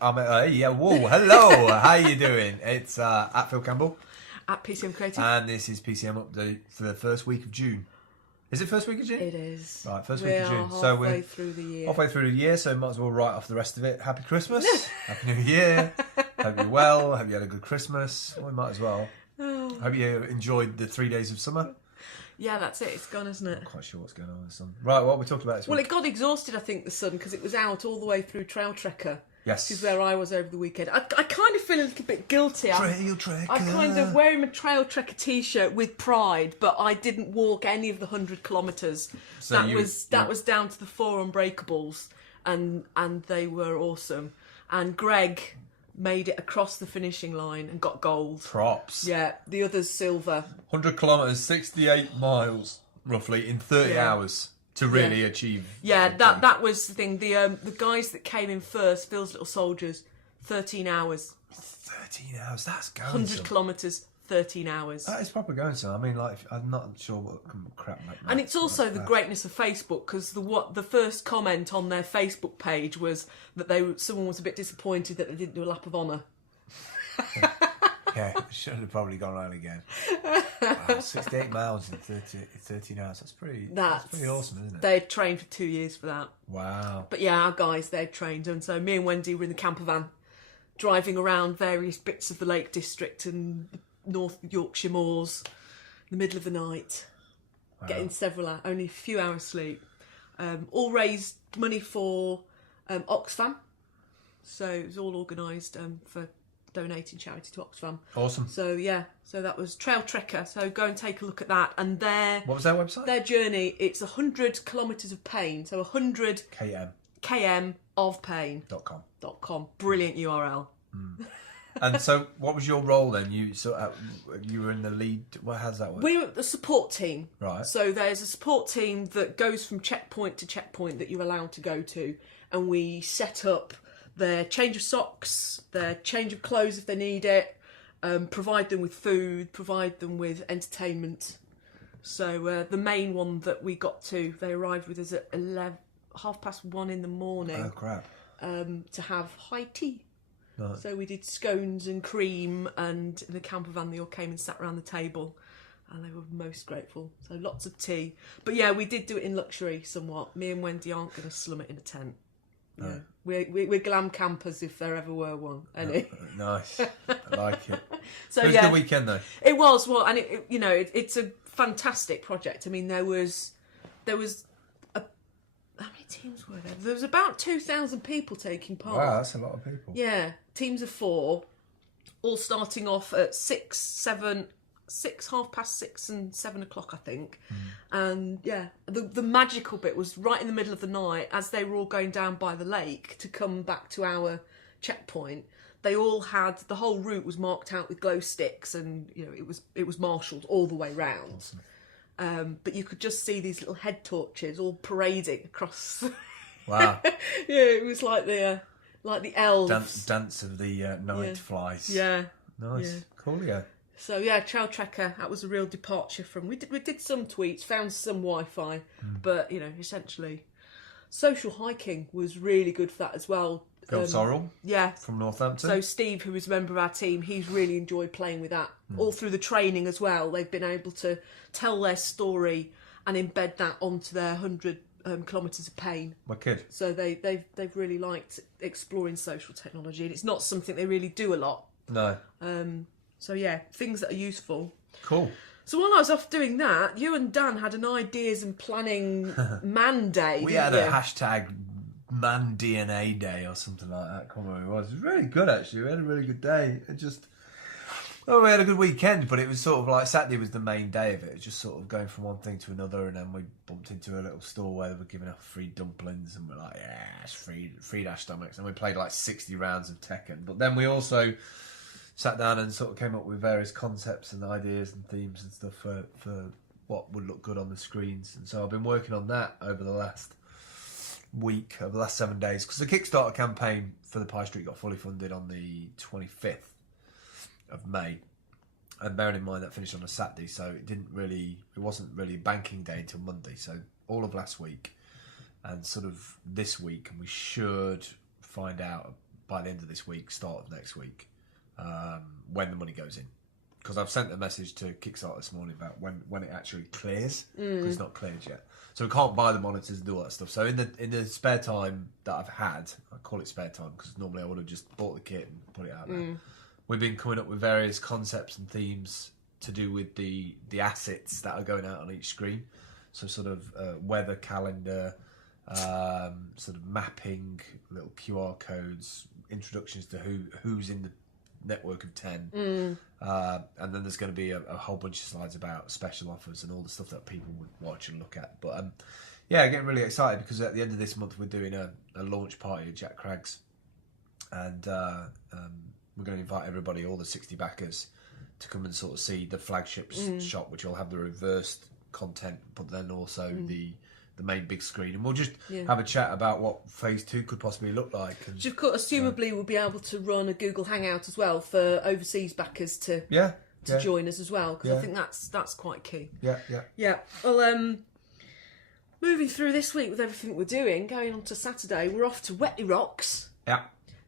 Whoa, hello, how you doing? It's at Phil Campbell. At PCM Creative. And this is PCM Update for the first week of June. Is it first week of June? It is. Right, first week of June. So we're halfway through the year. Halfway through the year, so might as well write off the rest of it. Happy Christmas. Happy New Year. Hope you're well. Hope you had a good Christmas. We might as well. Hope you enjoyed the 3 days of summer. Yeah, that's it. It's gone, isn't it? I'm not quite sure what's going on with the sun. Right, what are we talking about this week? Well, it got exhausted, I think, the sun, because it was out all the way through Trail Trekker. Yes. Which is where I was over the weekend. I kind of feel a little bit guilty. Trail Trekker. I kind of wearing my Trail Trekker t-shirt with pride, but I didn't walk any of the 100 kilometres. So that was down to the 4 Unbreakables, and they were awesome. And Greg made it across the finishing line and got gold. Props. Yeah, the others silver. 100 kilometres, 68 miles, roughly, in 30 hours to really achieve. Yeah, that was the thing. The guys that came in first, Phil's Little Soldiers, 13 hours. 13 hours, that's going 100 kilometres, 13 hours. That is proper going, so I mean, like, I'm not sure what crap. And it's also the greatness of Facebook, because the first comment on their Facebook page was that someone was a bit disappointed that they didn't do a lap of honour. Yeah, should have probably gone around again. Wow, 68 miles in 13 hours. That's pretty awesome, isn't it? They'd trained for 2 years for that. Wow. But yeah, our guys, they'd trained. And so me and Wendy were in the camper van, driving around various bits of the Lake District and North Yorkshire moors in the middle of the night, getting several hours, only a few hours sleep. All raised money for Oxfam. So it was all organised for donating charity to Oxfam. Awesome. So yeah, so that was Trail Trekker. So go and take a look at that. And what was their website? Their journey, it's 100 kilometres of pain. So 100 km of pain.com. Brilliant URL. And so, what was your role then? You were in the lead. How's that work? We were the support team. Right. So there's a support team that goes from checkpoint to checkpoint that you're allowed to go to, and we set up their change of socks, their change of clothes if they need it, provide them with food, provide them with entertainment. So the main one that we got to, they arrived with us at 1:30 in the morning. Oh crap! To have high tea. Right. So we did scones and cream, and in the camper van they all came and sat around the table, and they were most grateful. So lots of tea. But yeah, we did do it in luxury somewhat. Me and Wendy aren't going to slum it in a tent. No. Yeah. We're glam campers if there ever were one. Any? Nice. I like it. So it was a good weekend though. It was, well, and it's a fantastic project. I mean, there was how many teams were there? There was about 2,000 people taking part. Wow, that's a lot of people. Yeah, teams of 4, all starting off at 6, 6:30, and 7 o'clock, I think. And yeah, the magical bit was right in the middle of the night as they were all going down by the lake to come back to our checkpoint. They all had, the whole route was marked out with glow sticks, and it was marshalled all the way round. Awesome. But you could just see these little head torches all parading across. Wow! Yeah, it was like the elves dance of the night flies. Yeah, nice, cool. Yeah. So yeah, Trail Trekker. That was a real departure from. We did some tweets, found some Wi-Fi, but essentially, social hiking was really good for that as well. Phil Sorrell, yeah, from Northampton. So Steve, who was a member of our team, he's really enjoyed playing with that all through the training as well. They've been able to tell their story and embed that onto their 100 kilometres of pain. Wicked. So they've really liked exploring social technology, and it's not something they really do a lot. No. So yeah, things that are useful. Cool. So while I was off doing that, you and Dan had an ideas and planning man day. We had a hashtag Man DNA Day or something like that. I can't remember what it was. It was really good actually. We had a really good day. We had a good weekend, but it was sort of like Saturday was the main day of it. It was just sort of going from one thing to another, and then we bumped into a little store where they were giving out free dumplings, and we're like, yeah, it's free our stomachs. And we played like 60 rounds of Tekken. But then we also sat down and sort of came up with various concepts and ideas and themes and stuff for what would look good on the screens. And so I've been working on that over the last week, over the last 7 days, because the Kickstarter campaign for the Pie Street got fully funded on the 25th of May, and bearing in mind that finished on a Saturday, so it wasn't really banking day until Monday. So all of last week and sort of this week, we should find out by the end of this week, start of next week, when the money goes in. Because I've sent a message to Kickstarter this morning about when it actually clears, because it's not cleared yet. So we can't buy the monitors and do all that stuff. So in the spare time that I've had, I call it spare time because normally I would have just bought the kit and put it out there. We've been coming up with various concepts and themes to do with the assets that are going out on each screen. So sort of weather calendar, sort of mapping, little QR codes, introductions to who's in the network of 10, and then there's going to be a whole bunch of slides about special offers and all the stuff that people would watch and look at. But yeah, getting really excited because at the end of this month we're doing a launch party at Jack Craig's, and we're going to invite everybody, all the 60 backers, to come and sort of see the flagship shop, which will have the reversed content, but then also the main big screen, and we'll just have a chat about what phase 2 could possibly look like. And, which of course, assumably, we'll be able to run a Google Hangout as well for overseas backers to join us as well, because I think that's quite key. Yeah. Well, moving through this week with everything we're doing, going on to Saturday, we're off to Wetley Rocks. Yeah.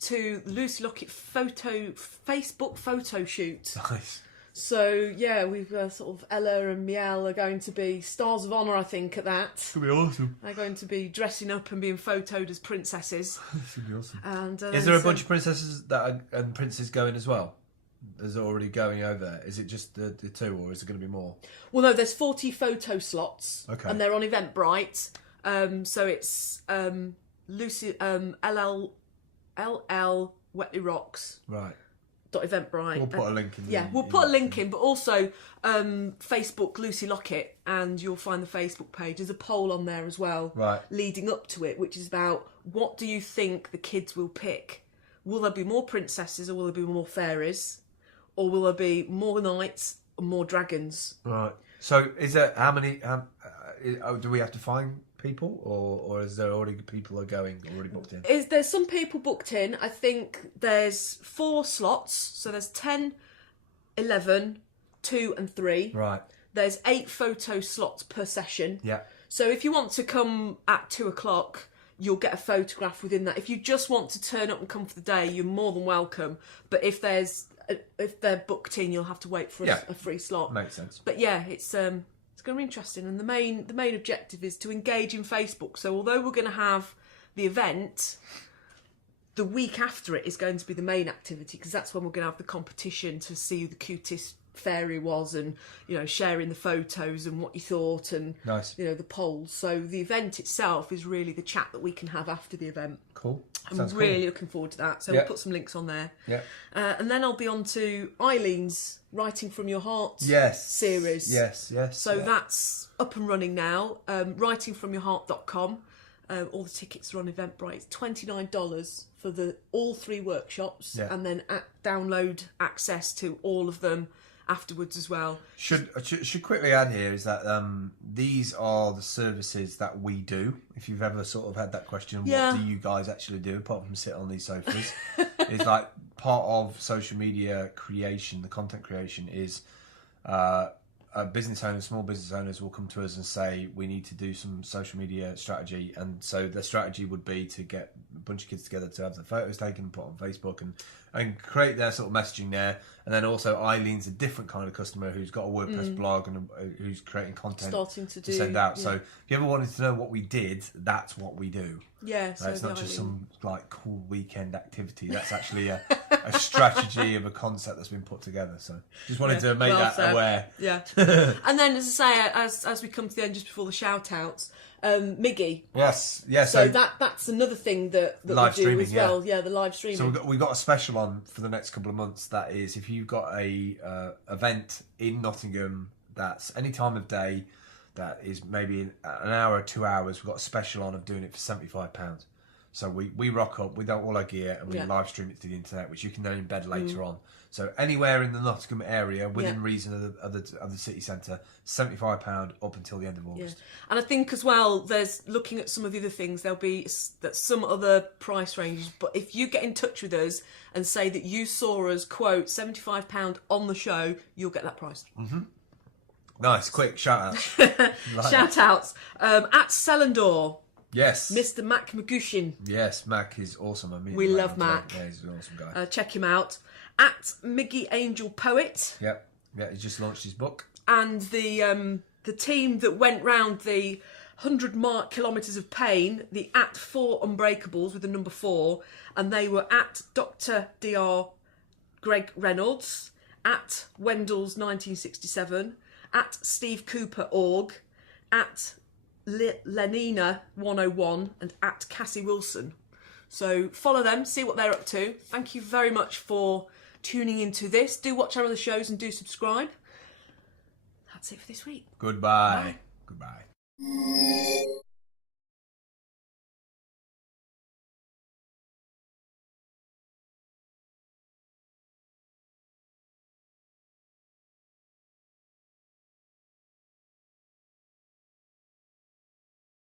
To the Lucy Lockett Facebook photo shoot. Nice. So, yeah, we've sort of Ella and Miel are going to be stars of honour, I think, at that. It's going to be awesome. They're going to be dressing up and being photoed as princesses. It's going to be awesome. And, is there a bunch of princesses and princes going as well? Is it already going over there? Is it just the two, or is there going to be more? Well, no, there's 40 photo slots. Okay. And they're on Eventbrite. So it's Lucy, LL Wetley Rocks. Right. Eventbrite. We'll put a link in. We'll put a link in, but also Facebook Lucy Lockett, and you'll find the Facebook page. There's a poll on there as well, right, leading up to it, which is about what do you think the kids will pick? Will there be more princesses, or will there be more fairies, or will there be more knights or more dragons? Right. So, is there how many? Do we have to find people, or is there already people are going already booked in? There's some people booked in. I think there's 4 slots, so there's 10, 11, 2 and 3. Right. There's 8 photo slots per session. Yeah. So if you want to come at 2 o'clock, you'll get a photograph within that. If you just want to turn up and come for the day, you're more than welcome. But if they're booked in, you'll have to wait for a free slot. Makes sense. But yeah, it's going to be interesting, and the main objective is to engage in Facebook. So although we're going to have the event, the week after it is going to be the main activity, because that's when we're going to have the competition to see who the cutest fairy was, and sharing the photos and what you thought, and nice. The polls. So the event itself is really the chat that we can have after the event. Cool. I'm really looking forward to that. So we'll put some links on there. Yeah. And then I'll be on to Eileen's Writing From Your Heart series. Yes. So that's up and running now. Writingfromyourheart.com. All the tickets are on Eventbrite. It's $29 for all 3 workshops, and then download access to all of them afterwards as well. Should quickly add here is that these are the services that we do. If you've ever sort of had that question, what do you guys actually do apart from sit on these sofas? It's like part of social media creation, the content creation is business owners, small business owners will come to us and say, we need to do some social media strategy. And so the strategy would be to get a bunch of kids together to have their photos taken and put on Facebook and create their sort of messaging there. And then also Eileen's a different kind of customer who's got a WordPress blog and who's creating content to send out. So if you ever wanted to know what we did, that's what we do. Yeah, so it's not just some like cool weekend activity. That's actually a strategy of a concept that's been put together. So just wanted to make that aware. Yeah. And then, as I say, as we come to the end, just before the shout outs, Miggy. Yes. So that's another thing that we do as well. Yeah, the live streaming. So we've got a special on for the next couple of months. That is, if you've got a event in Nottingham that's any time of day, that is maybe an hour or 2 hours, we've got a special on of doing it for £75. So we rock up with all our gear and we live stream it to the internet, which you can then embed later on. So anywhere in the Nottingham area, within reason of the city centre, £75 up until the end of August. Yeah. And I think as well, there's looking at some of the other things, there'll be some other price ranges. But if you get in touch with us and say that you saw us quote £75 on the show, you'll get that price. Mm-hmm. Nice, quick shout outs. Shout outs at Sellendor. Yes. Mr. Mac Magushin. Yes, Mac is awesome. I mean, We love Mac. Yeah, he's an awesome guy. Check him out. At Miggy Angel Poet. Yep. Yeah, he just launched his book. And the team that went round the 100 kilometres of pain, the at 4 Unbreakables with the number 4, and they were at Dr. Dr. Greg Reynolds, at Wendell's 1967, at Steve Cooper Org, at Lenina 101, and at Cassie Wilson. So follow them, see what they're up to. Thank you very much for tuning into this. Do watch our other shows and do subscribe. That's it for this week. Goodbye. Bye. Goodbye.